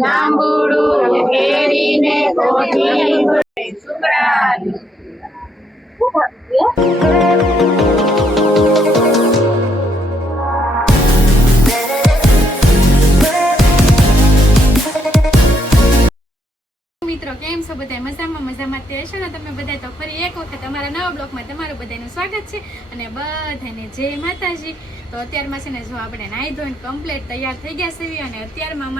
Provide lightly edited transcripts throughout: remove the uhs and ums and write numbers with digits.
જાંબુડું કેરીને કોઠી સુકડા મિત્રો કેમ છો બધા મજામાં તે હશો ને તમે બધા તો ફરી એક વખત અમારા નવા બ્લોગમાં તમારું બધાનું સ્વાગત છે અને બધાને જય માતાજી। તો અત્યારમાં છે ને જો આપણે નાહી ધોઈને કમ્પ્લીટ તૈયાર થઈ ગયા છે અને અત્યારમાં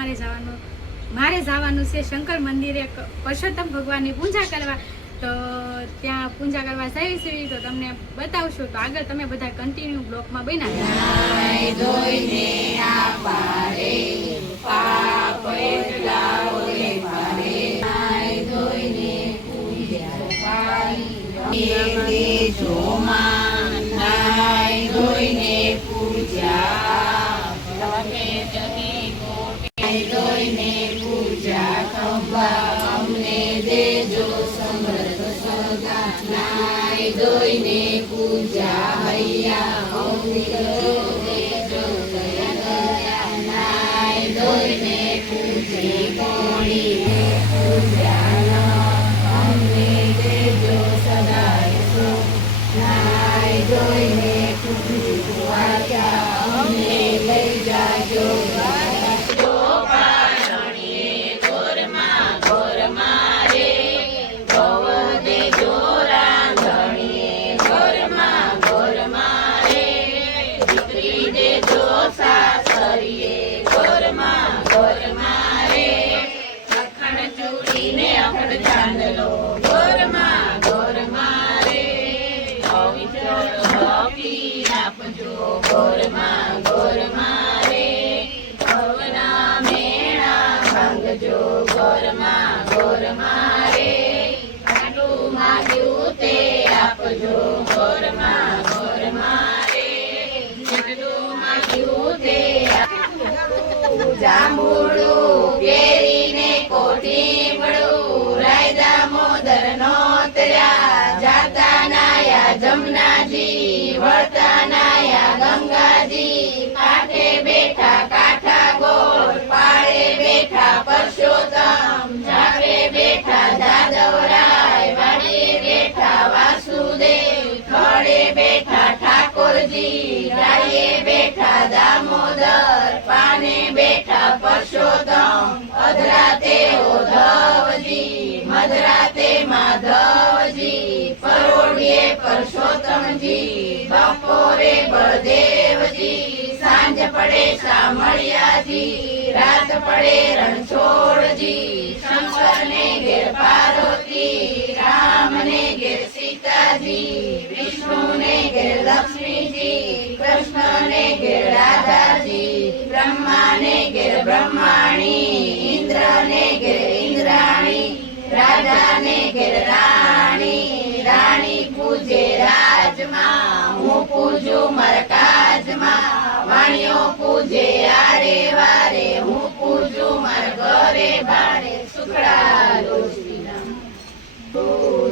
મારે જવાનું છે શંકર મંદિરે પરસોત્તમ ભગવાનની પૂજા કરવા। તો ત્યાં પૂજા કરવા જઈ છે તો તમને બતાવશું, તો આગળ તમે બધા કન્ટિન્યુ બ્લોગમાં જાંબુડું કેરીને કોઠી રાયદા મોદર નો તર્યા જાતા નાયા જમનાજી વળતા નાયા ગંગાજી કાંઠે બેઠા કાંઠા ગોળ પાળે બેઠા પરસોત્તમ ઝાપે બેઠા જાદવરાય વાડીએ બેઠા વાસુદેવ ખડે બેઠા ઠાકોરજી ગાડીએ બેઠા દામોદર પાને બેઠા પરસોત્તમ અધરાતે ઉદ્ધવજી મધરાતે માધવજી પરોઢિયે પરસોત્તમજી બપોરે બળદેવજી સાંજ પડે શામળિયાજી રાત પડે રણછોડજી શંકરને ઘેર પાર્વતી રામને ઘેર સીતાજી વિષ્ણુને ઘેર લક્ષ્મીજી કૃષ્ણને ઘેર રાધાજી બ્રહ્માને ઘેર બ્રહ્માણી ઇન્દ્રને ઘેર ઇન્દ્રાણી રાજાને ઘેર રાણી રાણી પૂજે રાજમાં હું પૂજું મરકાજમાં વાણીઓ પૂજે આરે વારે હું પૂજું માર ઘરે બારે સુખડા દોષીના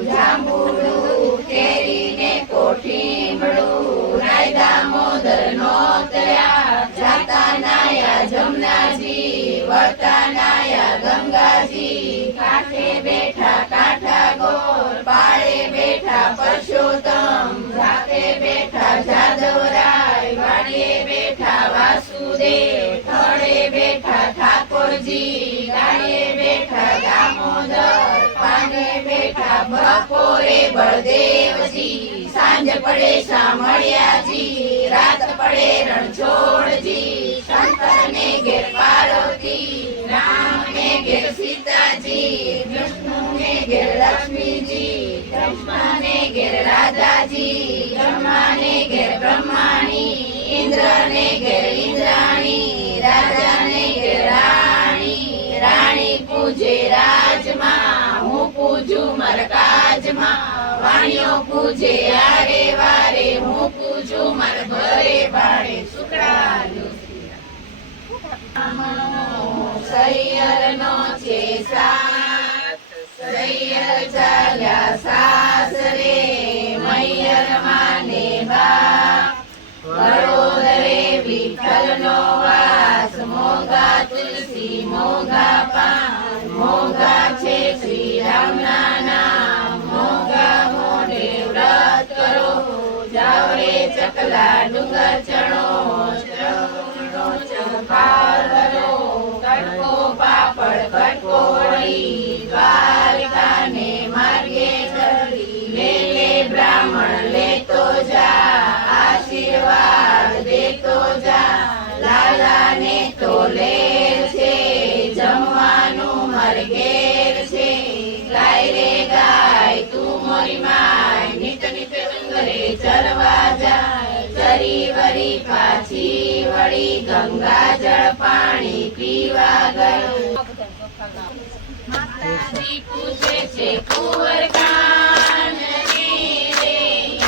જાંબુડું કેરીને કોઠીમડું રાયદા મોદર નો તર્યા જાતા નાયા જમનાજી વળતા નાયા ગંગાજી કાંઠે બેઠા કાંઠા ગોળ પાળે બેઠા પરસોત્તમ ઝાપે બેઠા જાદવરાય વાડીએ બેઠા વાસુદેવ ખડે બેઠા ઠાકોરજી ગાડીએ બેઠા દામોદર પાને બેઠા બપોરે બળદેવજી સાંજ પડે શામળિયાજી રાત પડે રણછોડજી શંકરને ઘેર પાર્વતી રામને ઘેર સીતાજી વિષ્ણુને ઘેર લક્ષ્મીજી કૃષ્ણને ઘેર રાધાજી બ્રહ્માને ઘેર બ્રહ્માણી ઇન્દ્રને ઘેર ઇન્દ્રાણી રાજાને ઘેર રાણી રાણી પૂજે રાજમાં હું પૂજું મરકાજમાં વાણીઓ પૂજે આરે વારે હું પૂજું માર ઘરે બારે સુખડા સૈયરનો છે સાથ સૈયર ચાલ્યા સાસરે મૈયર માને બા વડોદરે વિઠ્ઠલનો વાસ મોગા તુલસી મોગા પાન મોગા છે શ્રી રામના નામ મોગા મોઢે વ્રત કરો જાઓ રે ચકલા ડુંગર ચણો ચણો ચંપાર કરો કટકો પાપડ કટકો વળી દ્વારકાને માર્ગે ચડી લે લે બ્રાહ્મણ લેતો જા આશીર્વાદ દેતો જા લાલાને તો લેર છે જમવાનું મરઘેર છે ગાય રે ગાય તું મોરી માય નિત નિત ડુંગરે ચરવા જાય ચરી વરી પાછી વળી ગંગા જળ પાણી પીવા ગયો માતાજી પૂછે છે કુંવર કાનને રે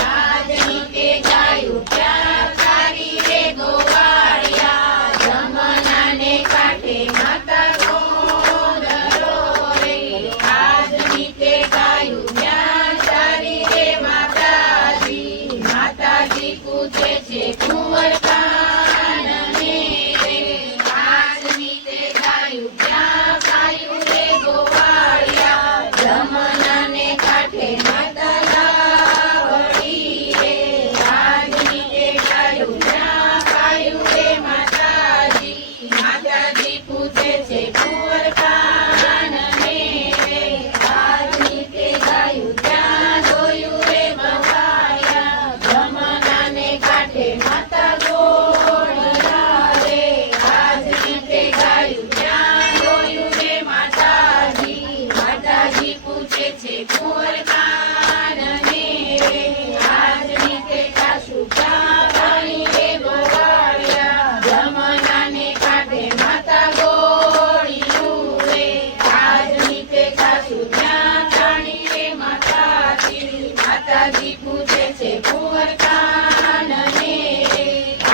આજની તે ગાયું ક્યાં તારી રે ગોવાળિયા જમનાને કાંઠે માતા ગોંદરો રે આજની તે ગાયું ક્યાં તારી રે માતાજી માતાજી પૂછે છે કુંવર કાનને રે આજની તે ગાયું ક્યાં ગાયું રે ગોવાળિયા જમનાને કાંઠે માતા લાવડી રે આજની તે ગાયું ક્યાં ગાયું રે માતાજી માતાજી પૂછે છે કુંવર કાનને રે આજની તે ગાયું ક્યાં જોયું રે ગવાયા જમનાને કાંઠે માતા ગોળિયા રે આજની તે ગાયું ક્યાં જોયું રે માતાજી માતાજી પૂછે છે કુંવર કાનને રે આજની તે કાશું ક્યાં પાણી રે ગોવાળિયા જમનાને કાંઠે માતા ગોળિયું રે આજની તે કાશું ક્યાં પાણી રે માતાજી માતાજી પૂછે છે કુંવર કાનને રે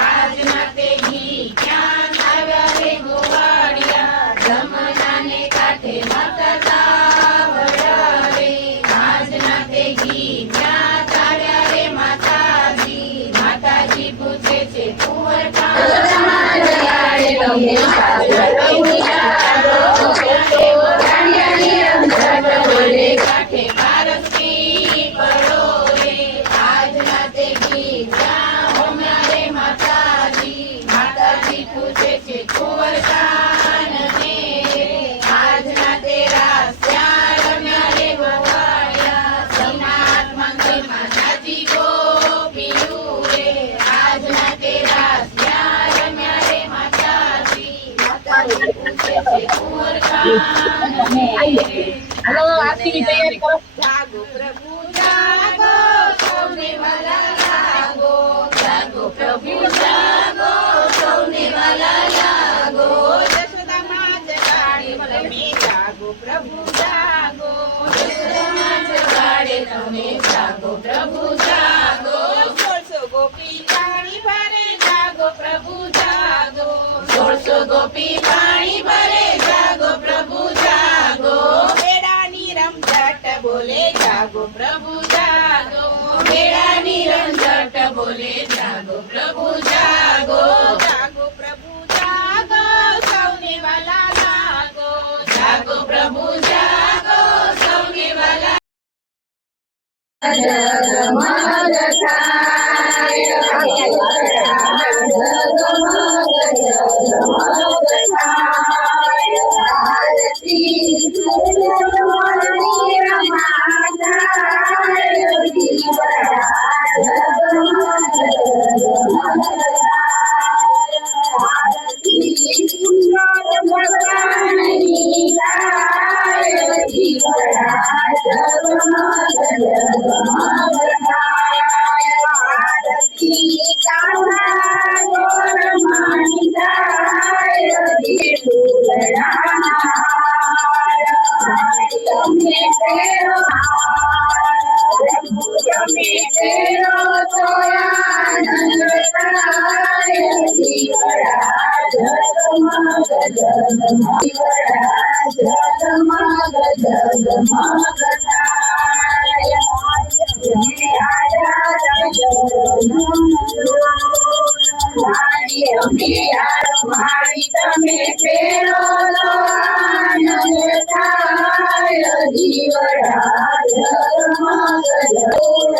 આજના તે ઘી ક્યાં આવ્યા રે ગોવાળિયા જમનાને કાંઠે માતા ચાવડા રે આજના તે ઘી ક્યાં ચાવ્યા રે માતાજી માતાજી પૂછે છે કુંવર કાંઠે પારસી પડો રે આજના તે ઘી ક્યાં હોમ્યા રે માતાજી માતાજી પૂછે છે કુંવર કાનને આજના તે રાસ ક્યાં રમ્યા રે ગોવાળિયા શ્રીનાથ મંદિરમાં નાચી ગોપીયું રે આજના તે રાસ ક્યાં રમ્યા રે માતાજી માતાજી પૂછે છે કુંવર કાનને હલો આરતીની તૈયારી કરો. જાગો પ્રભુ જાગો સૌને વાલા લાગો જાગો પ્રભુ જાગો સૌને વાલા લાગો જશોદા માં જગાડે તમે જાગો પ્રભુ જાગો જશોદા માં જગાડે તમે જાગો પ્રભુ જાગો 1600 ગોપી પાણી ભરે જાગો પ્રભુ જાગો 1600 ગોપી પાણી ભરે જાગો પ્રભુ જાગો મેળાની રમઝટ બોલે જાગો પ્રભુ જાગો મેળાની રમઝટ બોલે જાગો પ્રભુ જાગો જાગો પ્રભુ જાગો સૌને વાલા લાગો જાગો પ્રભુ જાગો સૌને વાલા જગમગ થાય મારી તમે પેલો તો આનંદ થાય જીવડા જગમગ જગમગ